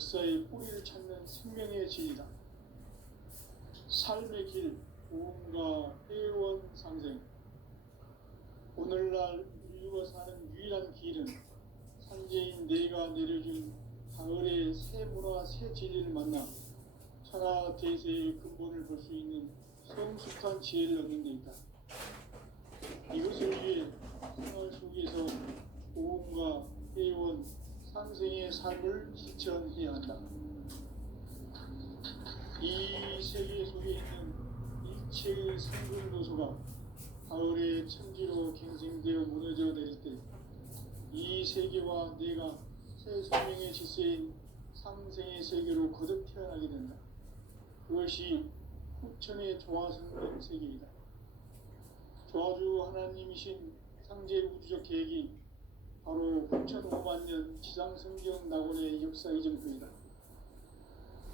역사의 뿌리를 찾는 생명의 진이다. 삶의 길, 고음과 회원 상생. 오늘날 인류가 사는 유일한 길은 산재인 내가 내려준 가을의 새 문화, 새 진리를 만나 천하 대세의 근본을 볼 수 있는 성숙한 지혜를 얻는 데 있다. 이것을 위해 생활 속에서 고음과 회원 상생의 삶을 실천해야 한다. 이 세계 속에 있는 일체의 생존 요소가 가을의 천지로 갱생되어 무너져 내릴 때 이 세계와 내가 새 생명의 질서인 상생의 세계로 거듭 태어나게 된다. 그것이 후천의 조화성령 세계이다. 조화주 하나님이신 상제 우주적 계획이 바로 9,500만 년 지상성경 낙원의 역사 이전표이다.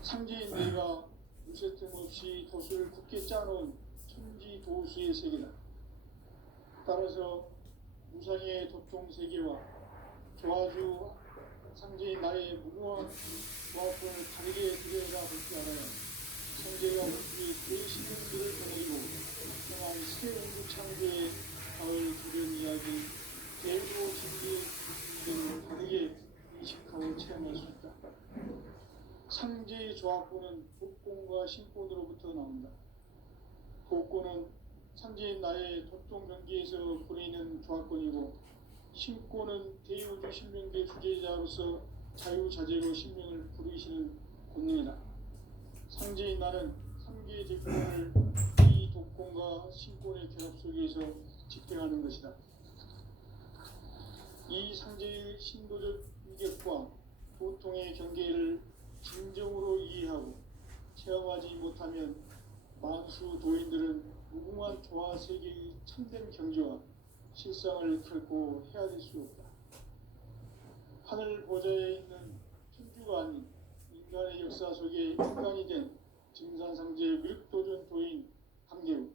상제인 내가 무쇠 틈 없이 도수를 굳게 짜놓은 천지 도수의 세계다. 따라서 무상의 도통 세계와 조화주 상제인 나의 무궁한 조합을 다르게 들여다볼 줄 알아야 상제가 우주의 대신령들을 보내고 향한 새 우주 창조의 가을 주변 이야기 대우로 진리의 다르게 인식하고 체험할 수 있다. 상제의 조합권은 복권과 신권으로부터 나온다. 복권은 상제인 나의 도통 경계에서 보내는 조합권이고, 신권은 대우주 신명계 주제자로서 자유자재로 신명을 부르시는 권능이다. 상제인 나는 3개의 대권을 이 독권과 신권의 결합 속에서 집행하는 것이다. 이 상제의 신도적 위격과 도통의 경계를 진정으로 이해하고 체험하지 못하면 만수 도인들은 무궁한 조화 세계의 참된 경지와 실상을 결코 헤아릴 수 없다. 하늘 보좌에 있는 천주가 아닌 인간의 역사 속에 인간이 된 증산상제 밀도전 도인 강대우,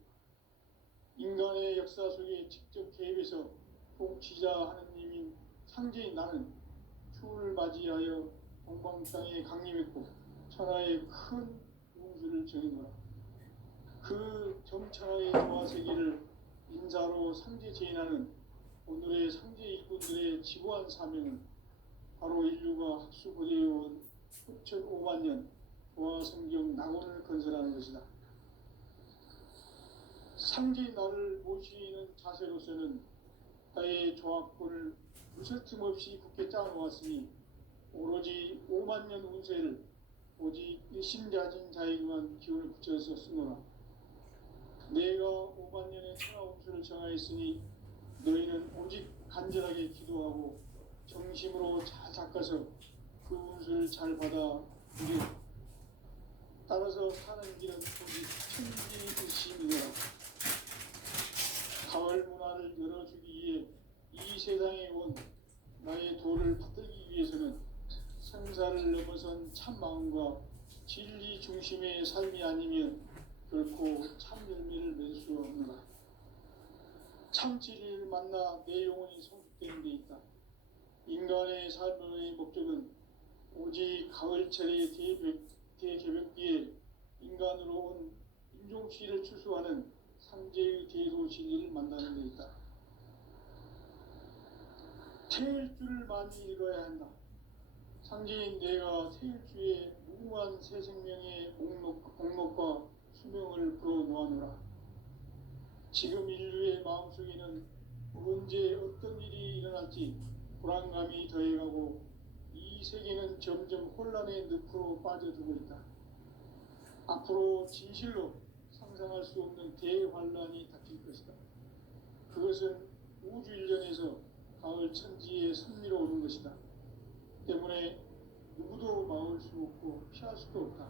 인간의 역사 속에 직접 개입해서 통치자 하느님인 상제인 나는 추운을 맞이하여 동방땅에 강림했고 천하의 큰 우주를 정의노라. 그 정천하의 조화세계를 인사로 상제 제인하는 오늘의 상제 일꾼들의 지고한 사명은 바로 인류가 학수고대해온 9,500만 년 조화성경 낙원을 건설하는 것이다. 상제인 나를 모시는 자세로서는 나의 조합권을 무쇠 틈 없이 굳게 짜놓았으니 오로지 5만 년 운세를 오직 일심자진 자에게만 기운을 붙여서 쓰노라. 내가 5만 년의 천하 운수를 정하였으니 너희는 오직 간절하게 기도하고 정심으로 잘 닦아서 그 운수를 잘 받아 누리라. 따라서 사는 길은 오직 천지일심이니라. 가을 문화를 열어주기 위해 이 세상에 온 나의 도를 받들기 위해서는 생사를 넘어선 참 마음과 진리 중심의 삶이 아니면 결코 참 열매를 맺을 수 없노라. 참 진리를 만나 내 영혼이 성숙되는 데 있다. 인간의 삶의 목적은 오직 가을철의 대개벽기에 인간으로 온 인종시를 추수하는 상제의 대도 진리를 만나는 데 있다. 태일주를 많이 읽어야 한다. 상제인 내가 태일주의 무궁한 새 생명의 목록과 수명을 불어놓아노라. 지금 인류의 마음속에는 언제 어떤 일이 일어날지 불안감이 더해가고 이 세계는 점점 혼란의 늪으로 빠져들고 있다. 앞으로 진실로 상상할 수 없는 대환란이 닥칠 것이다. 그것은 우주 일전에서 가을 천지의 섭리로 오는 것이다. 때문에 누구도 막을 수 없고 피할 수도 없다.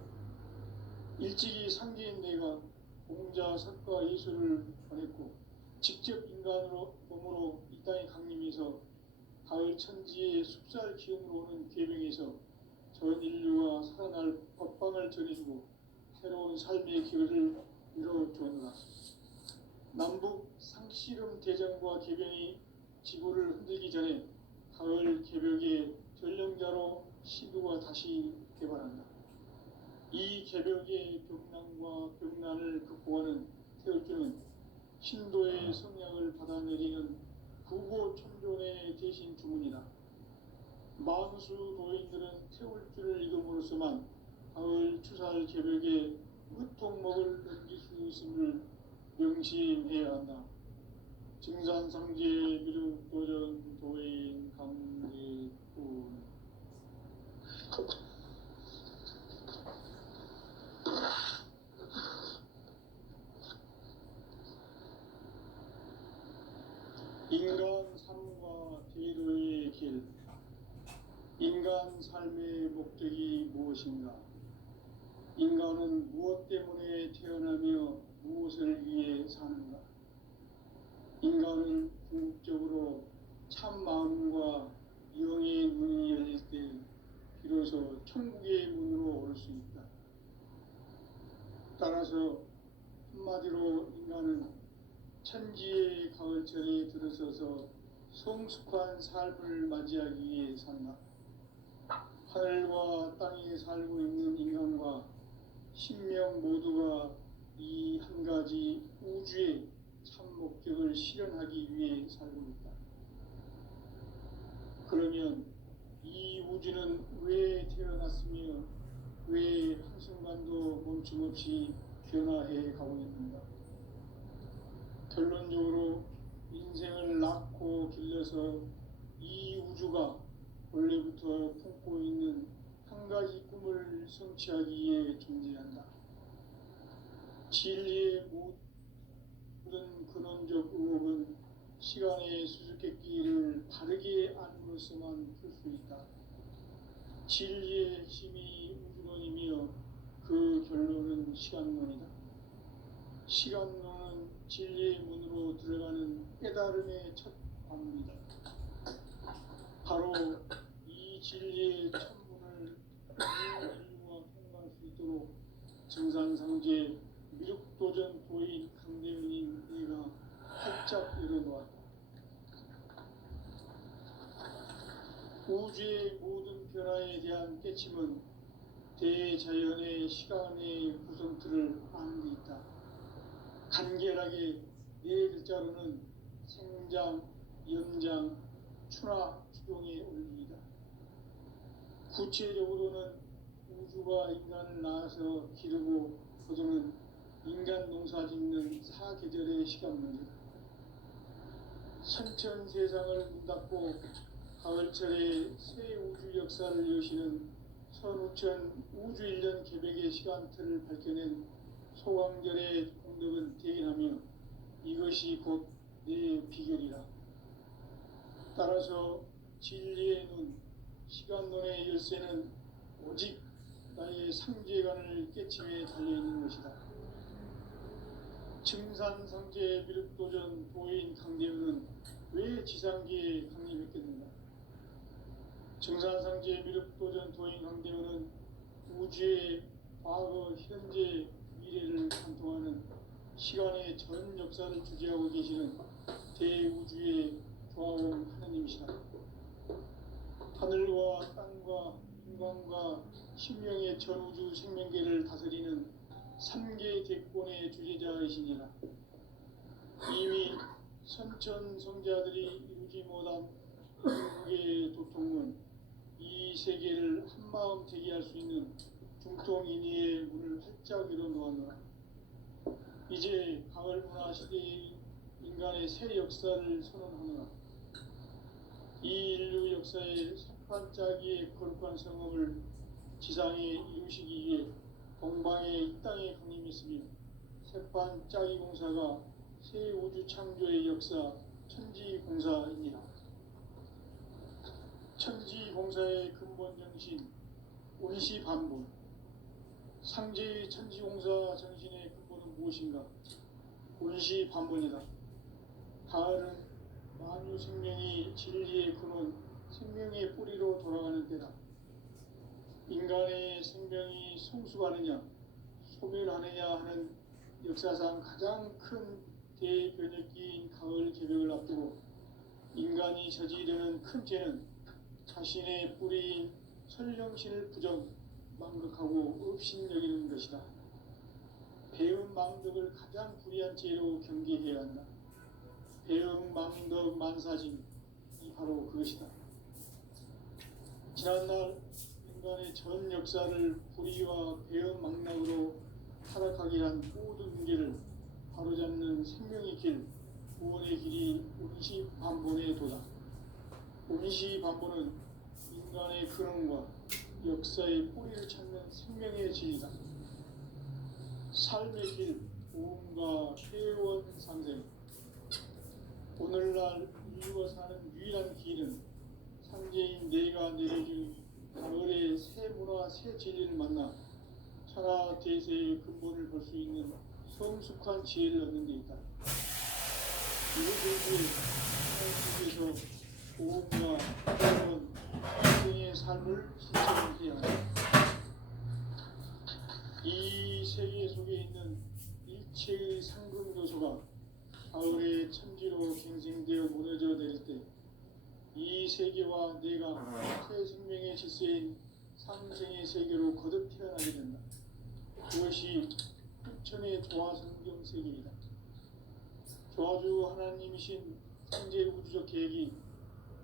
일찍이 상제인 내가 공자, 석가, 예수를 보냈고 직접 인간으로 몸으로 이 땅에 강림해서 가을 천지의 숲살 기운으로 오는 계명에서 전 인류가 살아날 법방을 전해주고 새로운 삶의 길을 열어주었노라. 남북 상씨름 대전과 개병이 지구를 흔들기 전에 가을 개벽의 전령자로 시도가 다시 개발한다. 이 개벽의 벽난과 벽난을 극복하는 태울주는 신도의 성약을 받아내리는 부고천존의 대신 주문이다. 만수 도인들은 태울주를 이름으로서만 가을 추살 개벽의 으통목을 넘길 수 있음을 명심해야 한다. 증산상제 미륵도전 도인 강대군. 인간 삶과 대로의 길. 인간 삶의 목적이 무엇인가? 인간은 무엇 때문에 태어나며 무엇을 위해 사는가? 인간은 궁극적으로 참 마음과 영의 문이 열릴 때 비로소 천국의 문으로 올 수 있다. 따라서 한마디로 인간은 천지의 가을철에 들어서서 성숙한 삶을 맞이하기 위해 산다. 하늘과 땅에 살고 있는 인간과 신명 모두가 이 한 가지 우주의 참 목적을 실현하기 위해 살고 있다. 그러면 이 우주는 왜 태어났으며 왜 한순간도 멈춤없이 변화해 가고 있는가? 결론적으로 인생을 낳고 길러서 이 우주가 원래부터 품고 있는 한 가지 꿈을 성취하기 위해 존재한다. 진리의 모든 근원적 의혹은 시간의 수수께끼를 바르게 안으로서만 풀 수 있다. 진리의 핵심이 우주론이며 그 결론은 시간론이다. 시간론은 진리의 문으로 들어가는 깨달음의 첫 관문이다. 바로 이 진리의 천문을 인류가 통과할 수 있도록 증산상제 미륵도전 도인 강대현인 내가 활짝 열어놓았다. 우주의 모든 변화에 대한 깨침은 대자연의 시간의 구성틀을 아는 데 있다. 간결하게 네 글자로는 생장, 연장, 추나 추동의 원리이다. 구체적으로는 우주가 인간을 낳아서 기르고 거두는 인간 농사 짓는 사계절의 시간 문제다. 선천 세상을 문 닫고 가을철에 새 우주 역사를 여시는 선우천 우주 1년 개벽의 시간틀을 밝혀낸 소강절의 공덕은 대견하며 이것이 곧 내 비결이라. 따라서 진리의 눈, 시간론의 열쇠는 오직 나의 상제관을 깨침에 달려있는 것이다. 증산상제 미륵도전 도인 강대현은 왜 지상계에 강림했겠는가? 증산상제 미륵도전 도인 강대현은 우주의 과거, 현재, 미래를 관통하는 시간의 전 역사를 주재하고 계시는 대우주의 조화원 하나님이시다. 하늘과 땅과 인간과 신명의 전우주 생명계를 다스리는 3개 대권의 주제자이시니라. 이미 선천성자들이 이루지 못한 중국의 도통은 이 세계를 한마음 되게 할 수 있는 중통인의의 문을 활짝 열어놓았노라. 이제 가을 문화 시대의 인간의 새 역사를 선언하노라. 이 인류 역사의 석판짜기의 거룩한 성업을 지상에 이루시기 위해 동방의 이 땅에 강림했으며 석판짜기 공사가 새 우주 창조의 역사 천지공사이니라. 천지공사의 근본 정신 운시반본. 상제의 천지공사 정신의 근본은 무엇인가? 운시반본이다. 가을은 만유 생명이 진리의 근원, 생명의 뿌리로 돌아가는 때다. 인간의 생명이 성숙하느냐, 소멸하느냐 하는 역사상 가장 큰 대변혁기인 가을 개벽을 앞두고 인간이 저지르는 큰 죄는 자신의 뿌리인 설령신을 부정망덕하고 업신여기는 것이다. 배은망덕을 가장 불의한 죄로 경계해야 한다. 배은망덕 만사짐이 바로 그것이다. 지난날 인간의 전 역사를 불의와 배은망덕으로 타락하게 한 모든 문제를 바로잡는 생명의 길, 구원의 길이 운시반본의 도다. 운시반본은 인간의 근원과 역사의 뿌리를 찾는 생명의 진리다. 삶의 길, 보험과 회원 상생. 오늘날 인류가 사는 유일한 길은 상제인 내가 내려준 가을의 새 문화, 새 진리를 만나 천하 대세의 근본을 볼 수 있는 성숙한 지혜를 얻는 데 있다. 이것을 위해 하나님 속에서 보험과 회원, 상생의 삶을 실천해야 한다. 이 세계 속에 있는 일체의 상금 요소가 가을의 천지로 갱생되어 무너져 내릴 때 이 세계와 내가 새 생명의 질서인 상생의 세계로 거듭 태어나게 된다. 그것이 후천의 조화성경 세계이다. 조화주 하나님이신 상제 우주적 계획이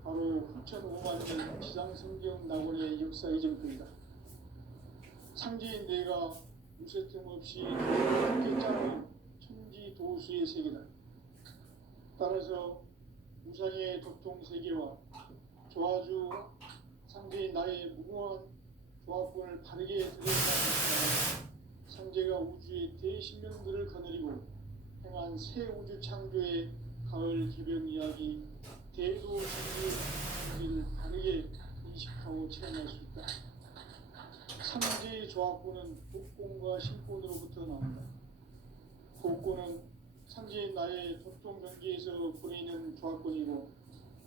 바로 후천 5만 년 지상성경 낙원의 역사 이전입니다. 상제인 내가 무쇠틈 없이 함께 짜는 천지 도수의 세계다. 따라서 우상의 도통 세계와 조화주 상제인 나의 무궁한 조합권을 바르게 드러낸다. 상제가 우주의 대신명들을 거느리고 행한 새 우주 창조의 가을 기병 이야기 대도 상제를 바르게 인식하고 체험할 수 있다. 상제의 조합권은 복권과 신권으로부터 나온다. 복권은 상제인 나의 도통 경계에서 보내는 조합권이고,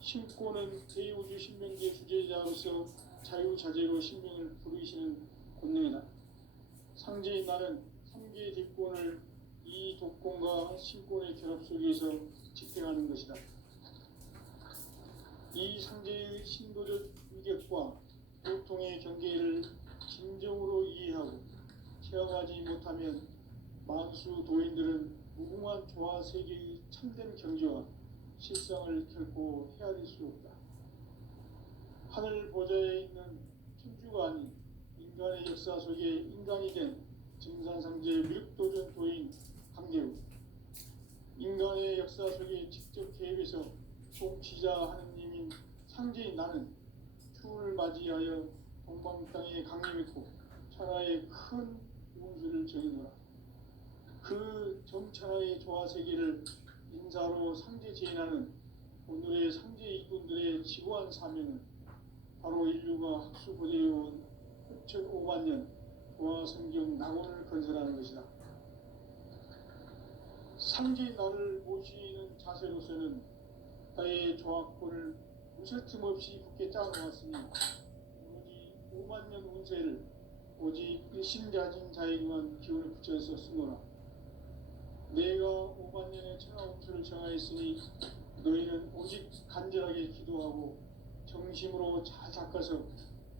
신권은 대우주 신명계 주제자로서 자유자재로 신명을 부르시는 권능이다. 상제인 나는 3개 뒷권을 이 독권과 신권의 결합 속에서 집행하는 것이다. 이 상제의 신도적 위격과 보통의 경계를 진정으로 이해하고 체험하지 못하면 만수 도인들은 무궁한 조화 세계의 참된 경지와 실상을 결코 헤아릴 수 없다. 하늘 보좌에 있는 천주가 아닌 인간의 역사 속에 인간이 된 증산상제 미륵도전 도인 강대우, 인간의 역사 속에 직접 개입해서 통치자 하느님인 상제인 나는 추운을 맞이하여 동방 땅에 강림했고 천하의 큰 운수를 정해노라. 그 정천하의 조화 세계를 인사로 상제 제인하는 오늘의 상제 이군들의 지고한 사명은 바로 인류가 학수 보내해온 5천 년 조화 성경 낙원을 건설하는 것이다. 상제인 나를 모시는 자세로서는 나의 조합권을 무쇠틈 없이 굳게 짜놓았으니 오직 5만 년 운세를 오직 일심자진 자에게만 기운을 붙여서 쓰노라. 내가 5만 년의 천하 운수를 정하였으니 너희는 오직 간절하게 기도하고 정심으로 잘 닦아서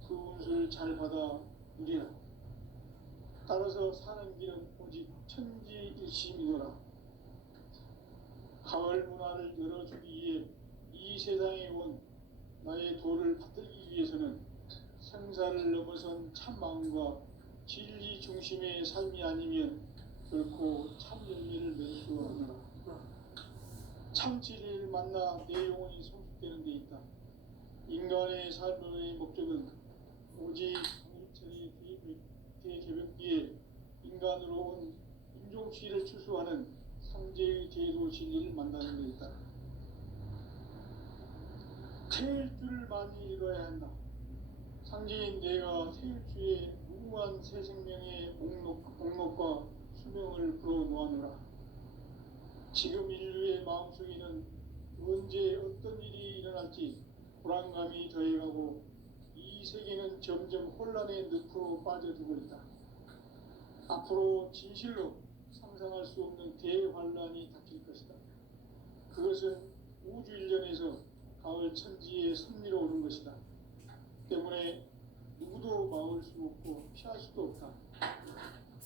그 운수를 잘 받아 누리라. 따라서 사는 길은 오직 천지일심이노라. 가을 문화를 열어주기 위해 이 세상에 온 나의 도를 받들기 위해서는 생사를 넘어선 참 마음과 진리 중심의 삶이 아니면 결코 참 열매를 맺을 수 없노라. 참 진리를 만나 내 영혼이 성숙되는 데 있다. 인간의 삶의 목적은 오직 일체의 대개벽기에 인간으로 온 인종시를 추수하는 상제의 제도 진리를 만나는 데 있다. 태일주를 많이 읽어야 한다. 상제인 내가 태일주의 무궁한 새 생명의 목록과 수명을 불어놓아노라. 지금 인류의 마음속에는 언제 어떤 일이 일어날지 불안감이 더해가고 이 세계는 점점 혼란의 늪으로 빠져들고 있다. 앞으로 진실로 상상할 수 없는 대환란이 닥칠 것이다. 그것은 우주 일련에서 가을 천지의 섭리로 오는 것이다. 때문에 누구도 막을 수 없고 피할 수도 없다.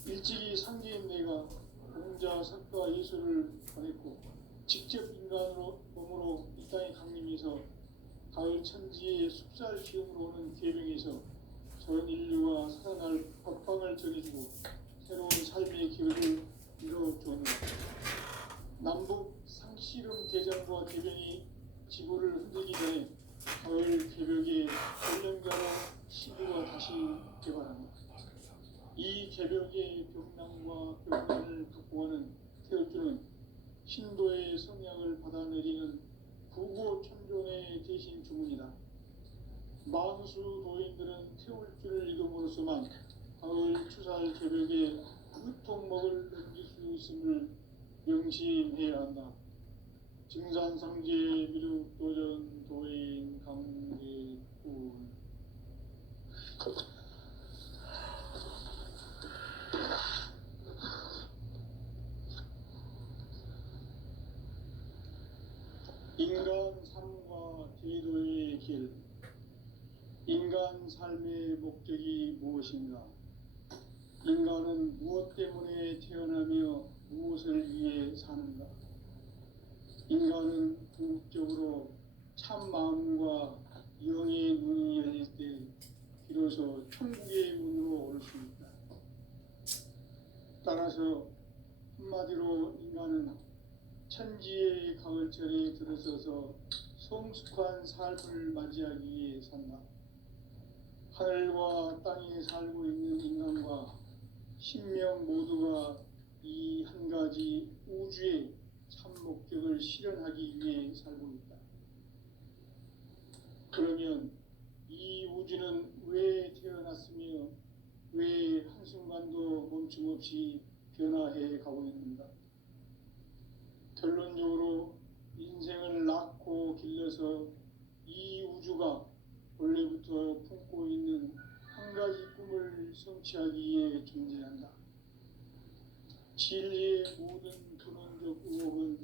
일찍이 상계인 내가 공자, 석가, 예수를 보냈고 직접 인간으로 몸으로 이 땅에 강림해서 가을 천지의 숲살 기음으로 오는 계명에서 전 인류와 살아날 법방을 전해주고 새로운 삶의 기회를 이뤄주었노라. 남북 상씨름 대전과 개변이 지구를 흔들기 전에 가을 개벽의 전령가로 시부가 다시 개발합니다. 이 개벽의 벽난과 벽난을 극복하는 태울주는 신도의 성향을 받아내리는 구고천존의 대신 주문이다. 만수 도인들은 태울주를 이름으로서만 가을 추살 개벽의 끝통목을 넘길 수 있음을 명심해야 한다. 증산상제 미륵도전 도인 강대군. 인간 삶과 제도의 길. 인간 삶의 목적이 무엇인가? 인간은 무엇 때문에 태어나며 무엇을 위해 사는가? 인간은 궁극적으로 참 마음과 영의 눈이 열릴 때 비로소 천국의 문으로 올 수 있다. 따라서 한마디로 인간은 천지의 가을철에 들어서서 성숙한 삶을 맞이하기 위해 산다. 하늘과 땅에 살고 있는 인간과 신명 모두가 이 한 가지 우주의 참 목적을 실현하기 위해 살고 있다. 그러면 이 우주는 왜 태어났으며 왜 한순간도 멈춤없이 변화해 가고 있는가? 결론적으로 인생을 낳고 길러서 이 우주가 원래부터 품고 있는 한 가지 꿈을 성취하기 위해 존재한다. 진리의 모든 근원적 의혹은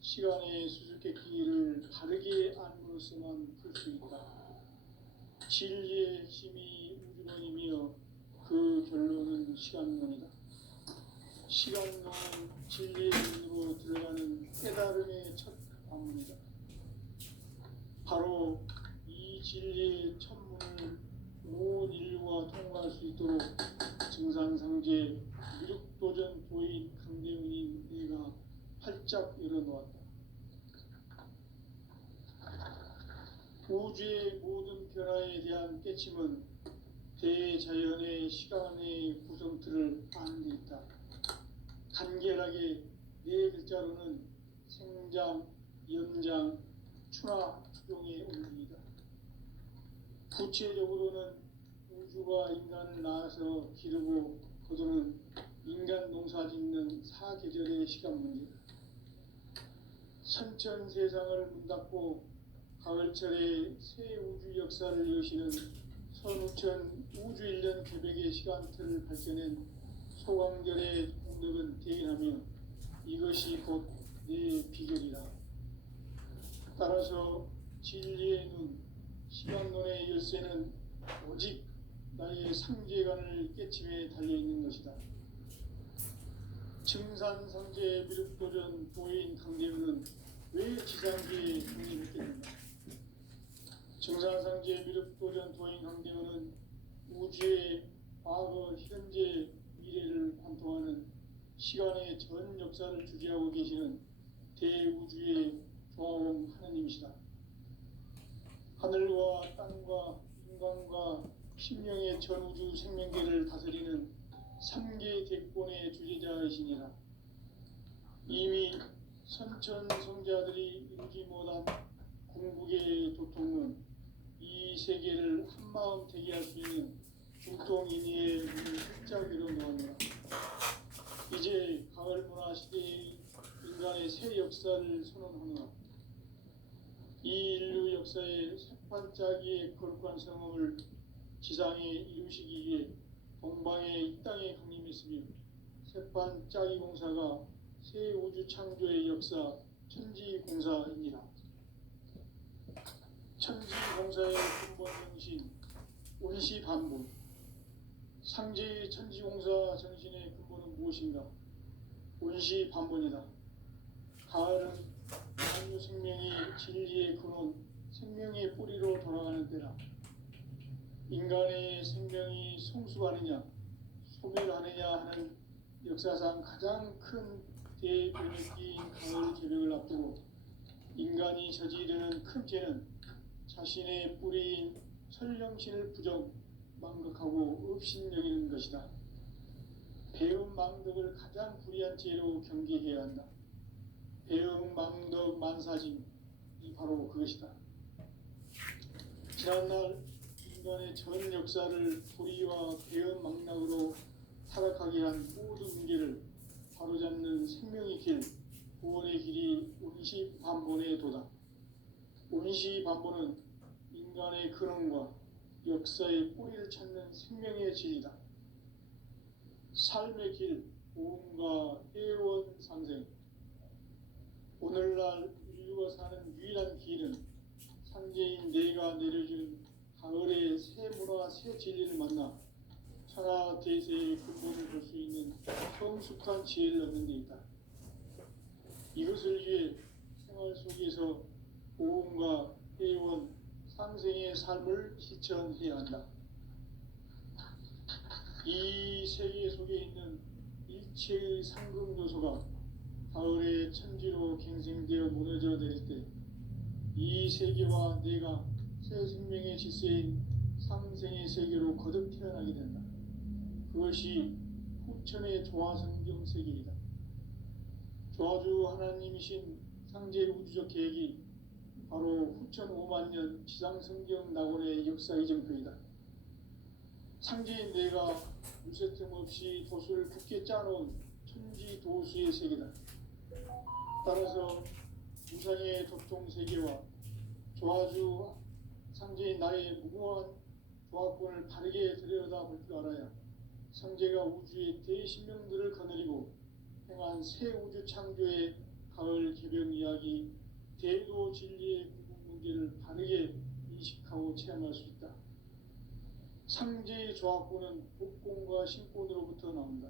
시간의 수수께끼를 바르게 안으로서만 풀 수 있다. 진리의 핵심이 우주론이며 그 결론은 시간론이다. 시간론은 진리의 문으로 들어가는 깨달음의 첫 관문이다. 바로 이 진리의 첫문을 온 인류가 통과할 수 있도록 증산상제 미륵도전 도인 강대훈인 내가 활짝 열어놓았다. 우주의 모든 변화에 대한 깨침은 대자연의 시간의 구성틀을 아는 데 있다. 간결하게 네 글자로는 생장, 연장, 추나 추종의 원리이다. 구체적으로는 우주가 인간을 낳아서 기르고 거두는 인간 농사 짓는 사계절의 시간 문제다. 선천 세상을 문 닫고 가을철에 새 우주 역사를 여시는 선우천 우주 1년 개벽의 시간틀을 발견한 소광절의 공덕은 대견하며 이것이 곧 내 비결이다. 따라서 진리의 눈, 시간론의 열쇠는 오직 나의 상제관을 깨침에 달려있는 것이다. 증산상제 미륵도전 도인 강대훈은 왜 지상기에 독립했겠는가? 증산상제 미륵도전 도인 강대훈은 우주의 과거, 현재, 미래를 관통하는 시간의 전 역사를 주재하고 계시는 대우주의 조화원 하느님이시다. 하늘과 땅과 인간과 신명의 전우주 생명계를 다스리는 3계 대권의 주제자이시니라. 이미 선천 성자들이 이루지 못한 궁극의 도통은 이 세계를 한마음 되게 할 수 있는 중통인의의 문을 활짝 열어놓았노라. 이제 가을 문화 시대의 인간의 새 역사를 선언하노라. 이 인류 역사의 새판짜기의 거룩한 성험을 지상에 이루시기 위해 동방에 이 땅에 강림했으며 새판짜기 공사가 새 우주 창조의 역사 천지공사입니다. 천지공사의 근본 정신, 온시반본. 상제의 천지공사 정신의 근본은 무엇인가? 온시반본이다. 가을은 만유 생명이 진리의 근원, 생명의 뿌리로 돌아가는 때라. 인간의 생명이 성숙하느냐 소멸하느냐 하는 역사상 가장 큰 대변혁기인 가을 개벽을 앞두고 인간이 저지르는 큰 죄는 자신의 뿌리인 설령신을 부정, 망극하고 업신여기는 것이다. 배음 망덕을 가장 불의한 죄로 경계해야 한다. 배음 망덕 만사짐이 바로 그것이다. 지난날 인간의 전 역사를 불의와 배음 망락으로 타락하게 한 모든 문제를 바로잡는 생명의 길, 구원의 길이 온시반본의 도다. 온시반본은 인간의 근원과 역사의 뿌리를 찾는 생명의 진리다. 삶의 길, 보험과 해원 상생. 오늘날 인류가 사는 유일한 길은 상제인 내가 내려주는 가을의 새 문화, 새 진리를 만나 천하 대세의 근본을 볼 수 있는 성숙한 지혜를 얻는 데 있다. 이것을 위해 생활 속에서 보험과 해원, 상생의 삶을 실천해야 한다. 이 세계 속에 있는 일체의 상금 요소가 가을의 천지로 갱생되어 무너져 내릴 때 이 세계와 내가 새 생명의 질서인 상생의 세계로 거듭 태어나게 된다. 그것이 후천의 조화성경 세계이다. 조화주 하나님이신 상제 우주적 계획이 바로 후천 5만 년 지상성경 낙원의 역사 이정표이다. 상제인 내가 무쇠틈 없이 도수를 굳게 짜놓은 천지 도수의 세계다. 따라서 무상의 도통 세계와 조화주 상제인 나의 무궁한 조화권을 바르게 들여다볼 줄 알아야 상제가 우주의 대신명들을 거느리고 행한 새 우주 창조의 가을 개벽 이야기, 대도 진리의 궁극 문제를 바르게 인식하고 체험할 수 있다. 상제의 조화권은 복권과 신권으로부터 나온다.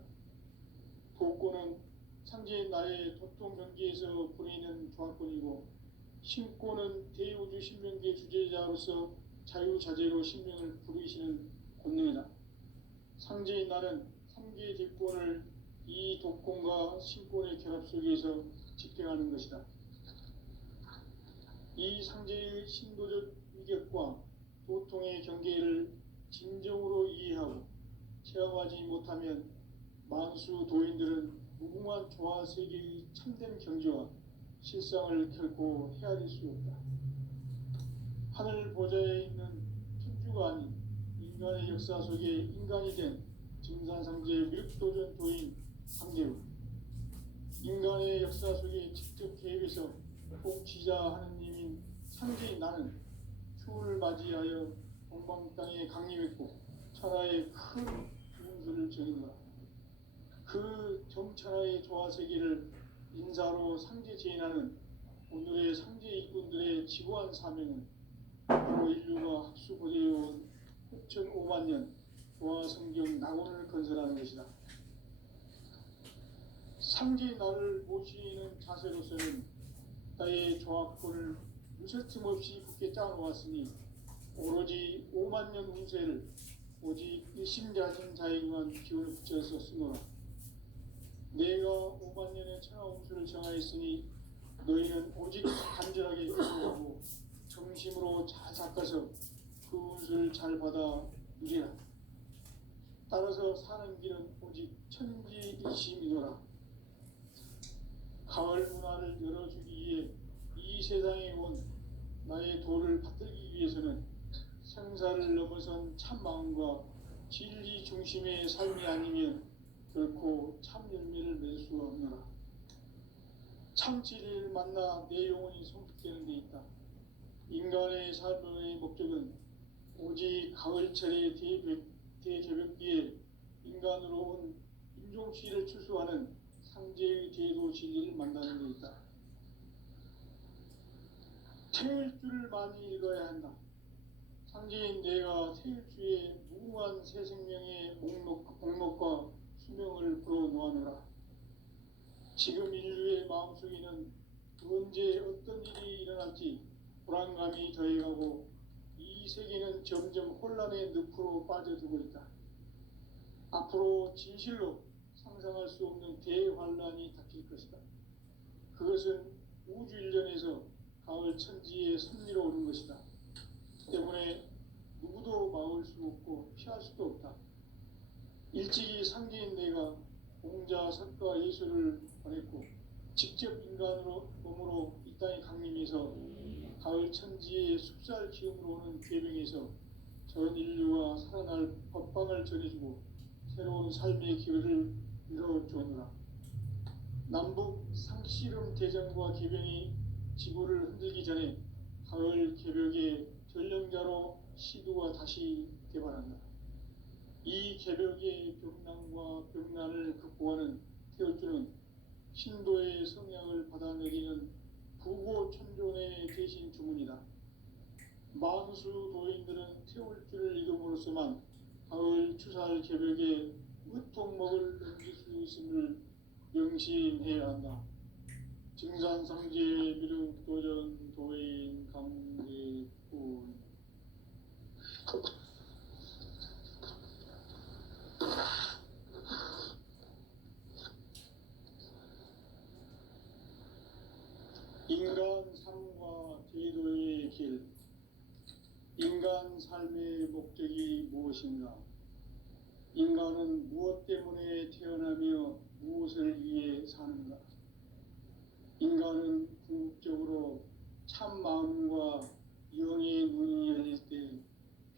복권은 상제인 나의 도통 경계에서 보내는 조화권이고, 신권은 대우주 신명계 주제자로서 자유자재로 신명을 부르시는 권능이다. 상제인 나는 3개의 대권을 이 독권과 신권의 결합 속에서 집행하는 것이다. 이 상제의 신도적 위격과 도통의 경계를 진정으로 이해하고 체험하지 못하면 만수 도인들은 무궁한 조화 세계의 참된 경지와 실상을 결코 헤아릴 수 없다. 하늘 보좌에 있는 천주가 아닌 인간의 역사 속에 인간이 된 증산상제의 밀도전 도인 상제우, 인간의 역사 속에 직접 개입해서 통치자 하느님인 상제인 나는 추운을 맞이하여 동방 땅에 강림했고 천하의 큰 운수를 정인노라. 그 정천하의 조화세계를 인사로 상제 제인하는 오늘의 상제 일꾼들의 지고한 사명은 바로 인류가 학수고대해온 후천 5만 년 조화성경 낙원을 건설하는 것이다. 상제 나를 모시는 자세로서는 나의 조화권을 무쇠틈 없이 굳게 짜놓았으니 오로지 5만 년 운세를 오직 일심자진 자에게만 기운을 붙여서 쓰노라. 내가 5만 년의 천하 운수를 정하였으니 너희는 오직 간절하게 기도하고 정심으로 잘 닦아서 그 운수를 잘 받아 누리라. 따라서 사는 길은 오직 천지일심이노라. 가을 문화를 열어주기 위해 이 세상에 온 나의 도를 받들기 위해서는 생사를 넘어선 참 마음과 진리 중심의 삶이 아니면 결코 참 열매를 맺을 수가 없노라. 참 진리를 만나 내 영혼이 성숙되는 데 있다. 인간의 삶의 목적은 오직 가을철의 대개벽기에 인간으로 온 인종치를 출소하는 상제의 대도 진리를 만나는 데 있다. 태일 줄을 많이 읽어야 한다. 상제인 내가 태일주의 무궁한 새 생명의 목록과 수명을 불어놓아노라. 지금 인류의 마음속에는 언제 어떤 일이 일어날지 불안감이 더해가고 이 세계는 점점 혼란의 늪으로 빠져들고 있다. 앞으로 진실로 상상할 수 없는 대환란이 닥칠 것이다. 그것은 우주 일련에서 가을 천지의 섭리로 오는 것이다. 때문에 누구도 막을 수 없고 피할 수도 없다. 일찍이 상제인 내가 공자 석가 예수를 보냈고 직접 인간으로 몸으로 이 땅에 강림해서 가을 천지의 숲살 기운으로 오는 계명에서 전 인류와 살아날 법방을 전해주고 새로운 삶의 기회를 열어주오노라. 남북 상씨름 대전과 개병이 지구를 흔들기 전에 가을 개벽의 전령자로 시두가 다시 개발한다. 이 개벽의 병난과 병난을 극복하는 태울주는 신도의 성향을 받아내리는 부고천존의 대신 주문이다. 만수 도인들은 태울주를 이름으로서만 가을 추살 개벽에 으통먹을 넘길 수 있음을 명심해야 한다. 증산상제 미륵도전 도인 강대군. 인간 삶과 제도의 길. 인간 삶의 목적이 무엇인가? 인간은 무엇 때문에 태어나며 무엇을 위해 사는가? 인간은 궁극적으로 참 마음과 영의 눈이 열릴 때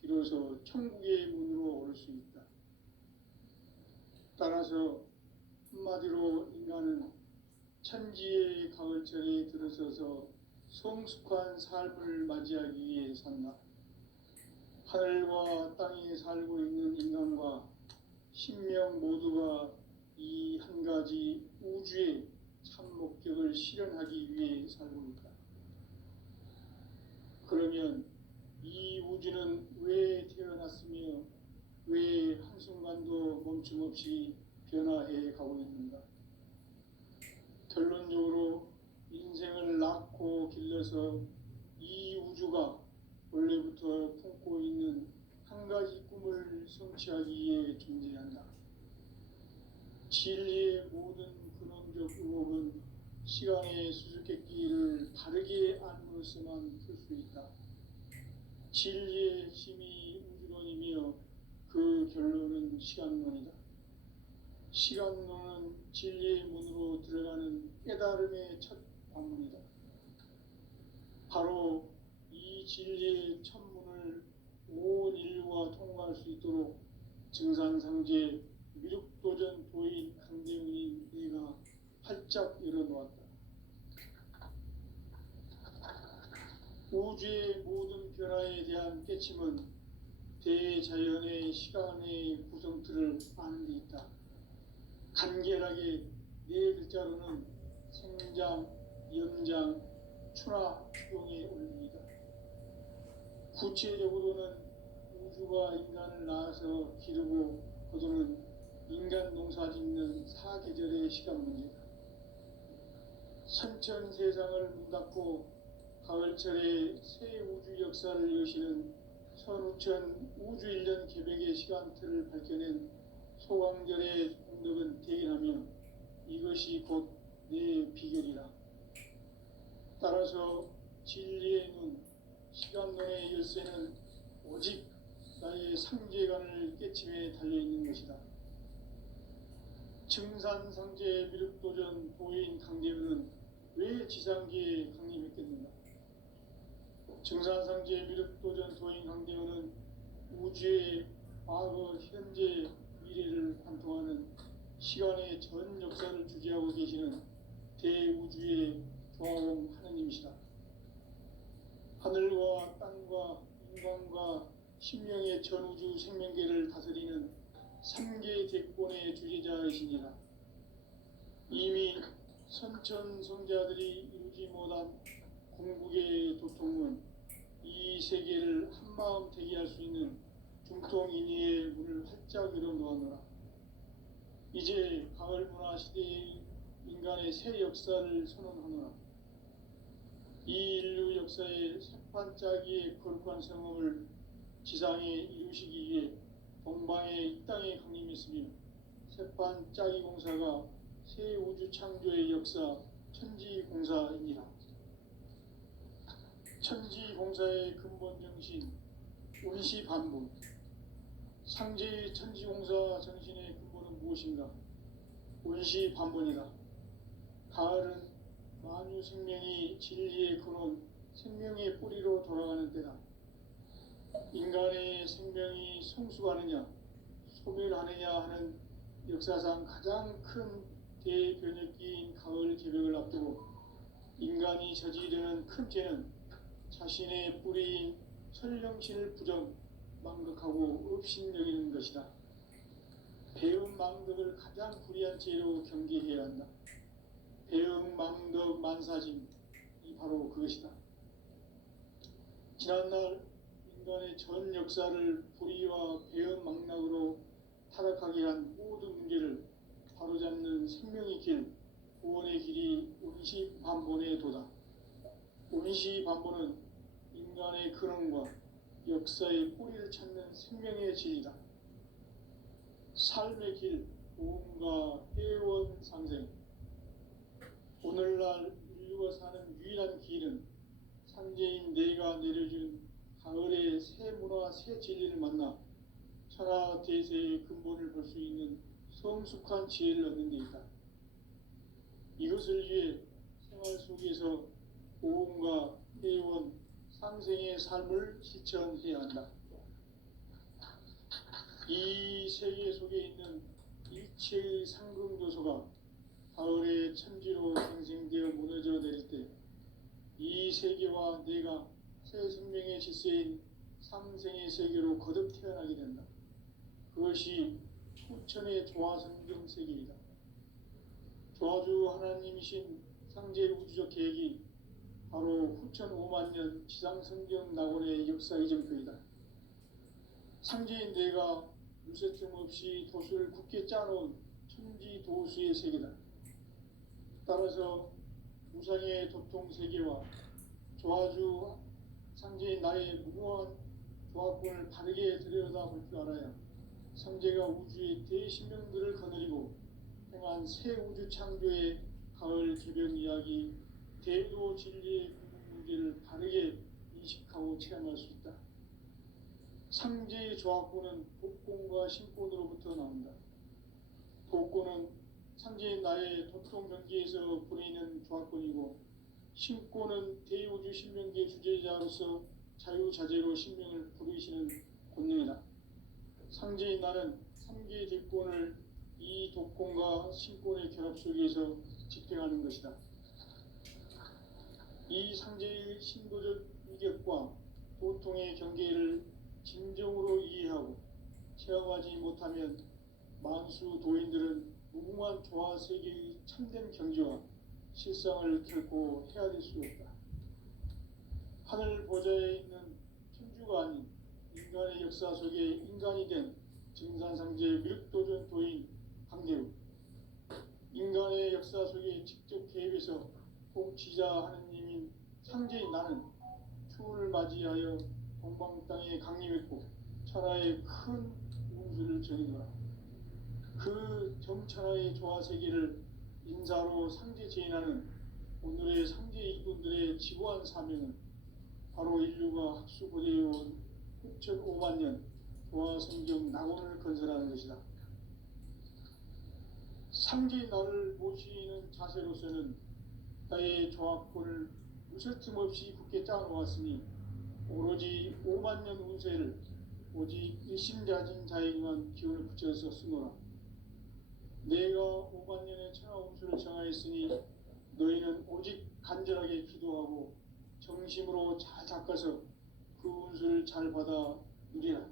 비로소 천국의 문으로 오를 수 있다. 따라서 한마디로 인간은 천지의 가을철에 들어서서 성숙한 삶을 맞이하기 위해 산다. 하늘과 땅에 살고 있는 인간과 신명 모두가 이 한 가지 우주의 참 목적을 실현하기 위해 살고 있다. 그러면 이 우주는 왜 태어났으며 왜 한순간도 멈춤 없이 변화해 가고 있는가? 결론적으로 인생을 낳고 길러서 이 우주가 원래부터 품고 있는 한 가지 꿈을 성취하기 위해 존재한다. 진리의 모든 근원적 의혹은 시간의 수수께끼를 바르게 안으로서만 풀 수 있다. 진리의 핵심이 우주론이며 그 결론은 시간론이다. 시간론은 진리의 문으로 들어가는 깨달음의 첫 관문이다. 바로 이 진리의 첫 문을 온 인류가 통과할 수 있도록 증산상제 미륵도전 도인 강대훈이 내가 활짝 열어놓았다. 우주의 모든 변화에 대한 깨침은 대자연의 시간의 구성틀을 아는 데 있다. 간결하게 네 글자로는 생장, 연장, 추나 추동의 원리이다. 구체적으로는 우주가 인간을 낳아서 기르고 거두는 인간 농사 짓는 사계절의 시간 문제다. 선천 세상을 문 닫고 가을철에 새 우주 역사를 여시는 선우천 우주 일년 개벽의 시간틀을 밝혀낸 소강절의 공덕은 대견하며 이것이 곧 내 비결이라. 따라서 진리의 눈, 시간론의 열쇠는 오직 나의 상제관을 깨침에 달려있는 것이다. 증산상제 미륵도전 도인 강대훈은 왜 지상계에 강림했겠는가? 증산상제 미륵도전 도인 강대훈은 우주의 과거, 현재, 미래를 관통하는 시간의 전 역사를 주재하고 계시는 대우주의 조화공 하느님이시다. 하늘과 땅과 인간과 신명의 전우주 생명계를 다스리는 3개 대권의 주제자이시니라. 이미 선천성자들이 이루지 못한 궁극의 도통은 이 세계를 한마음 되게 할 수 있는 중통인의의 문을 활짝 열어 놓았노라. 이제 가을 문화 시대의 인간의 새 역사를 선언하노라. 이 인류 역사의 새판짜기의 거룩한 성험을 지상에 이루시기 위해 동방의 이 땅에 강림했으며 새판짜기 공사가 새 우주 창조의 역사 천지공사입니다. 천지공사의 근본 정신 운시반복. 상제의 천지공사 정신의 근본은 무엇인가? 운시반복이다. 가을은 만유 생명이 진리의 근원, 생명의 뿌리로 돌아가는 때다. 인간의 생명이 성숙하느냐, 소멸하느냐 하는 역사상 가장 큰 대변혁기인 가을 개벽을 앞두고 인간이 저지르는 큰 죄는 자신의 뿌리인 설령신을 부정, 망극하고 업신여기는 것이다. 배음 망덕을 가장 불의한 죄로 경계해야 한다. 배음 망덕 만사짐이 바로 그것이다. 지난날 인간의 전 역사를 불의와 배음 망락으로 타락하게 한 모든 문제를 바로잡는 생명의 길, 구원의 길이 운시반본의 도다. 운시반본은 인간의 근원과 역사의 뿌리를 찾는 생명의 진리다. 삶의 길, 보험과 회원 상생. 오늘날 인류가 사는 유일한 길은 상제인 내가 내려준 가을의 새 문화, 새 진리를 만나 천하 대세의 근본을 볼 수 있는 성숙한 지혜를 얻는 데 있다. 이것을 위해 생활 속에서 보험과 회원, 상생의 삶을 실천해야 한다. 이 세계 속에 있는 일체의 상금 요소가 가을의 천지로 생생되어 무너져 내릴 때 이 세계와 내가 새 생명의 질서인 상생의 세계로 거듭 태어나게 된다. 그것이 후천의 조화성경 세계이다. 조화주 하나님이신 상제 우주적 계획이 바로 후천 5만 년 지상성경 낙원의 역사 이정표이다. 상제인 내가 무쇠틈 없이 도수를 굳게 짜놓은 천지 도수의 세계다. 따라서 무상의 도통 세계와 조화주 상제인 나의 무모한 조화권을 바르게 들여다볼 줄 알아야 상제가 우주의 대신명들을 거느리고 행한 새 우주 창조의 가을 개벽 이야기, 대도 진리의 궁극 문제를 바르게 인식하고 체험할 수 있다. 상제의 조화권은 복권과 신권으로부터 나온다. 복권은 상제인 나의 도통 경계에서 보내는 조화권이고, 신권은 대우주 신명계 주제자로서 자유자재로 신명을 부르시는 권능이다. 상제인 나는 3개 대권을 이 독권과 신권의 결합 속에서 집행하는 것이다. 이 상제의 신도적 위격과 보통의 경계를 진정으로 이해하고 체험하지 못하면 만수 도인들은 무궁한 조화 세계의 참된 경지와 실상을 결코 헤아릴 수 없다. 하늘 보좌에 있는 천주가 아닌 인간의 역사 속에 인간이 된 증산상제 밀도전 도인 강대우, 인간의 역사 속에 직접 개입해서 통치자 하느님인 상제인 나는 추운을 맞이하여 동방 땅에 강림했고 천하의 큰 운수를 전이노라. 그 정천하의 조화세계를 인사로 상제 제인하는 오늘의 상제 이군들의 지고한 사명은 바로 인류가 학수고대해온 6,5만 년 조화성경 낙원을 건설하는 것이다. 상제인 나를 모시는 자세로서는 나의 조화권을 무쇠틈 없이 굳게 짜놓았으니 오로지 5만 년 운세를 오직 일심자진 자에게만 기운을 붙여서 쓰노라. 내가 5만 년의 천하 운수를 정하였으니 너희는 오직 간절하게 기도하고 정심으로 잘 닦아서 그 운수를 잘 받아 누리라.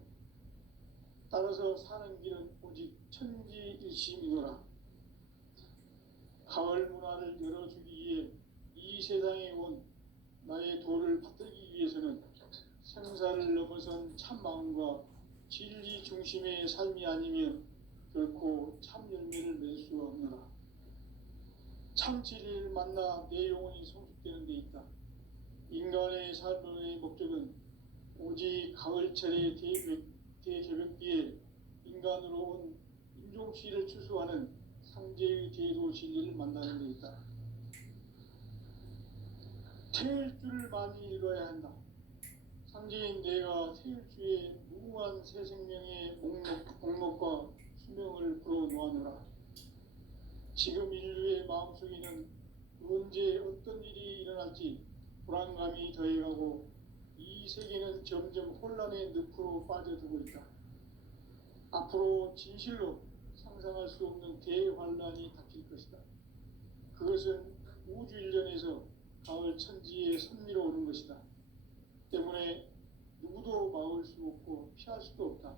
따라서 사는 길은 오직 천지일심이노라. 가을 문화를 열어주기 위해 이 세상에 온 나의 도를 받들기 위해서는 생사를 넘어선 참 마음과 진리 중심의 삶이 아니면 결코 참 열매를 맺을 수 없노라. 참 진리를 만나 내 영혼이 성숙되는 데 있다. 인간의 삶의 목적은 오직 가을철의 대개벽비에 인간으로 온 인종씨를 추수하는 상제의 대도 진리를 만나는 데 있다. 태일 줄을 많이 읽어야 한다. 상제인 내가 태일주의 무궁한 새 생명의 목록과 수명을 불어놓아노라. 지금 인류의 마음속에는 언제 어떤 일이 일어날지 불안감이 더해가고 이 세계는 점점 혼란의 늪으로 빠져들고 있다. 앞으로 진실로 상상할 수 없는 대환란이 닥칠 것이다. 그것은 우주 일련에서 가을 천지의 섭리로 오는 것이다. 때문에 누구도 막을 수 없고 피할 수도 없다.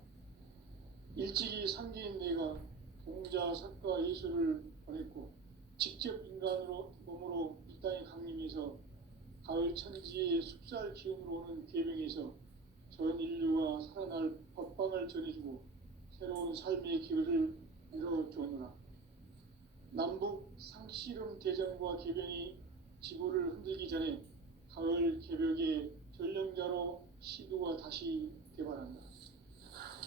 일찍이 상제인 내가 공자, 석가, 예수를 보냈고 직접 인간으로 몸으로 이 땅에 강림해서 가을 천지의 숲살 기운으로 오는 계명에서 전 인류와 살아날 법방을 전해주고 새로운 삶의 기회를 열어주었노라. 남북 상씨름 대전과 개변이 지구를 흔들기 전에 가을 개벽의 전령자로 시도가 다시 개발한다.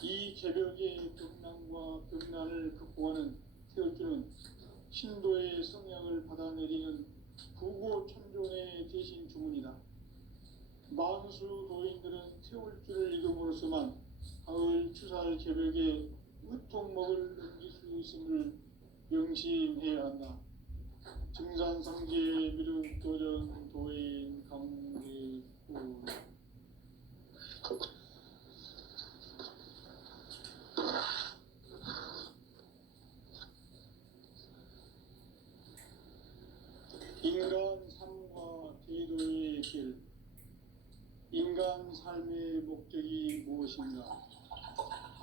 이 개벽의 벽난과 벽난을 극복하는 태울주는 신도의 성향을 받아내리는 부고천종의 대신 주문이다. 만수 도인들은 태울주를 읽음으로써만 가을 추살 개벽의 으통목을 넘길 수 있음을 명심해야 한다. 증산상제 미륵 도전 도인 강대구 인간 삶과 제도의 길. 인간 삶의 목적이 무엇인가?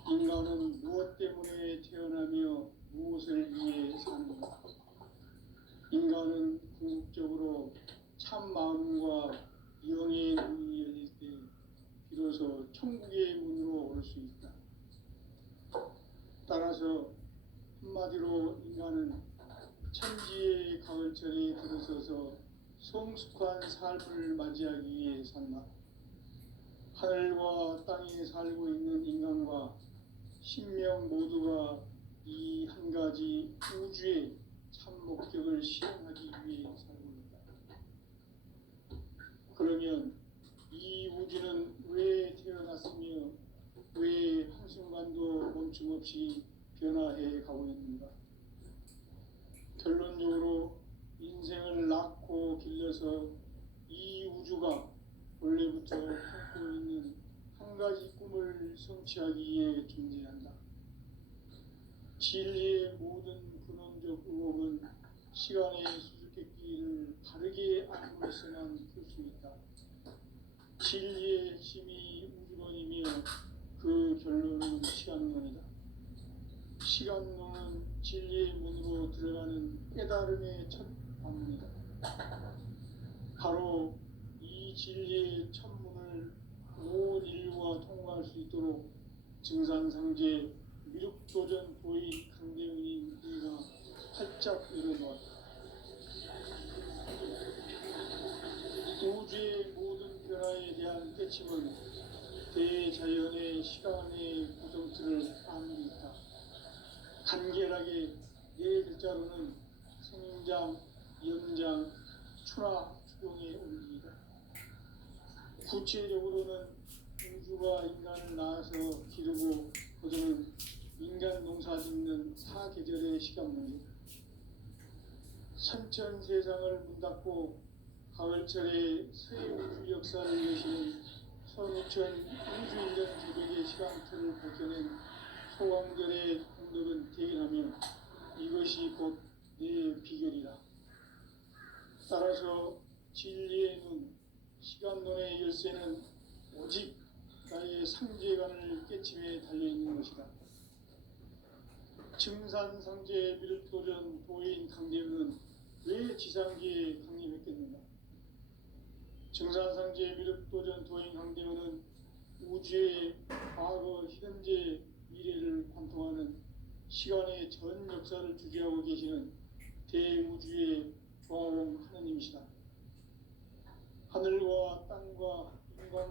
인간은 무엇 때문에 태어나며 무엇을 위해 사는가? 인간은 궁극적으로 참 마음과 영의 문이 열릴 때 비로소 천국의 문으로 올 수 있다. 따라서 한마디로 인간은 천지의 가을철에 들어서서 성숙한 삶을 맞이하기 위해 산다. 하늘과 땅에 살고 있는 인간과 신명 모두가 이 한 가지 우주의 참 목적을 실현하기 위해 살고 있다. 그러면 이 우주는 왜 태어났으며 왜 한순간도 멈춤없이 변화해 가고 있는가? 결론적으로 인생을 낳고 길러서 이 우주가 원래부터 품고 있는 한 가지 꿈을 성취하기 위해 존재한다. 진리의 모든 근원적 의혹은 시간의 수수께끼를 바르게 알고서만 풀 수 있다. 진리의 핵심이 우주론이며 그 결론은 시간론이다. 시간론은 진리의 문으로 들어가는 깨달음의 첫 방문이다. 바로 이 진리의 첫 문을 온 인류가 통과할 수 있도록 증산상제 미륵도전 도인 강대훈이 우리가 활짝 열어놓았다. 우주의 모든 변화에 대한 깨침은 대자연의 시간의 구성틀을 아는 데 있다. 간결하게 네 글자로는 생장, 연장, 추나, 추동의 온기이다. 구체적으로는 우주가 인간을 낳아서 기르고 거두는 인간 농사 짓는 사계절의 시간문이다. 선천 세상을 문 닫고 가을철에 새 우주 역사를 여시는 선우천 우주인전 개벽의 시간틀을 벗겨낸 소강절의 공덕은 대견하며 이것이 곧 내 비결이라. 따라서 진리의 눈, 시간론의 열쇠는 오직 나의 상제관을 깨침에 달려있는 것이다. 증산상제 미륵도전 도인 강대훈은 왜 지상계에 강림했겠는가? 증산상제 미륵도전 도인 강대훈은 우주의 과거, 현재, 미래를 관통하는 시간의 전 역사를 주재하고 계시는 대우주의 조화원 하느님이시다. 하늘과 땅과 인간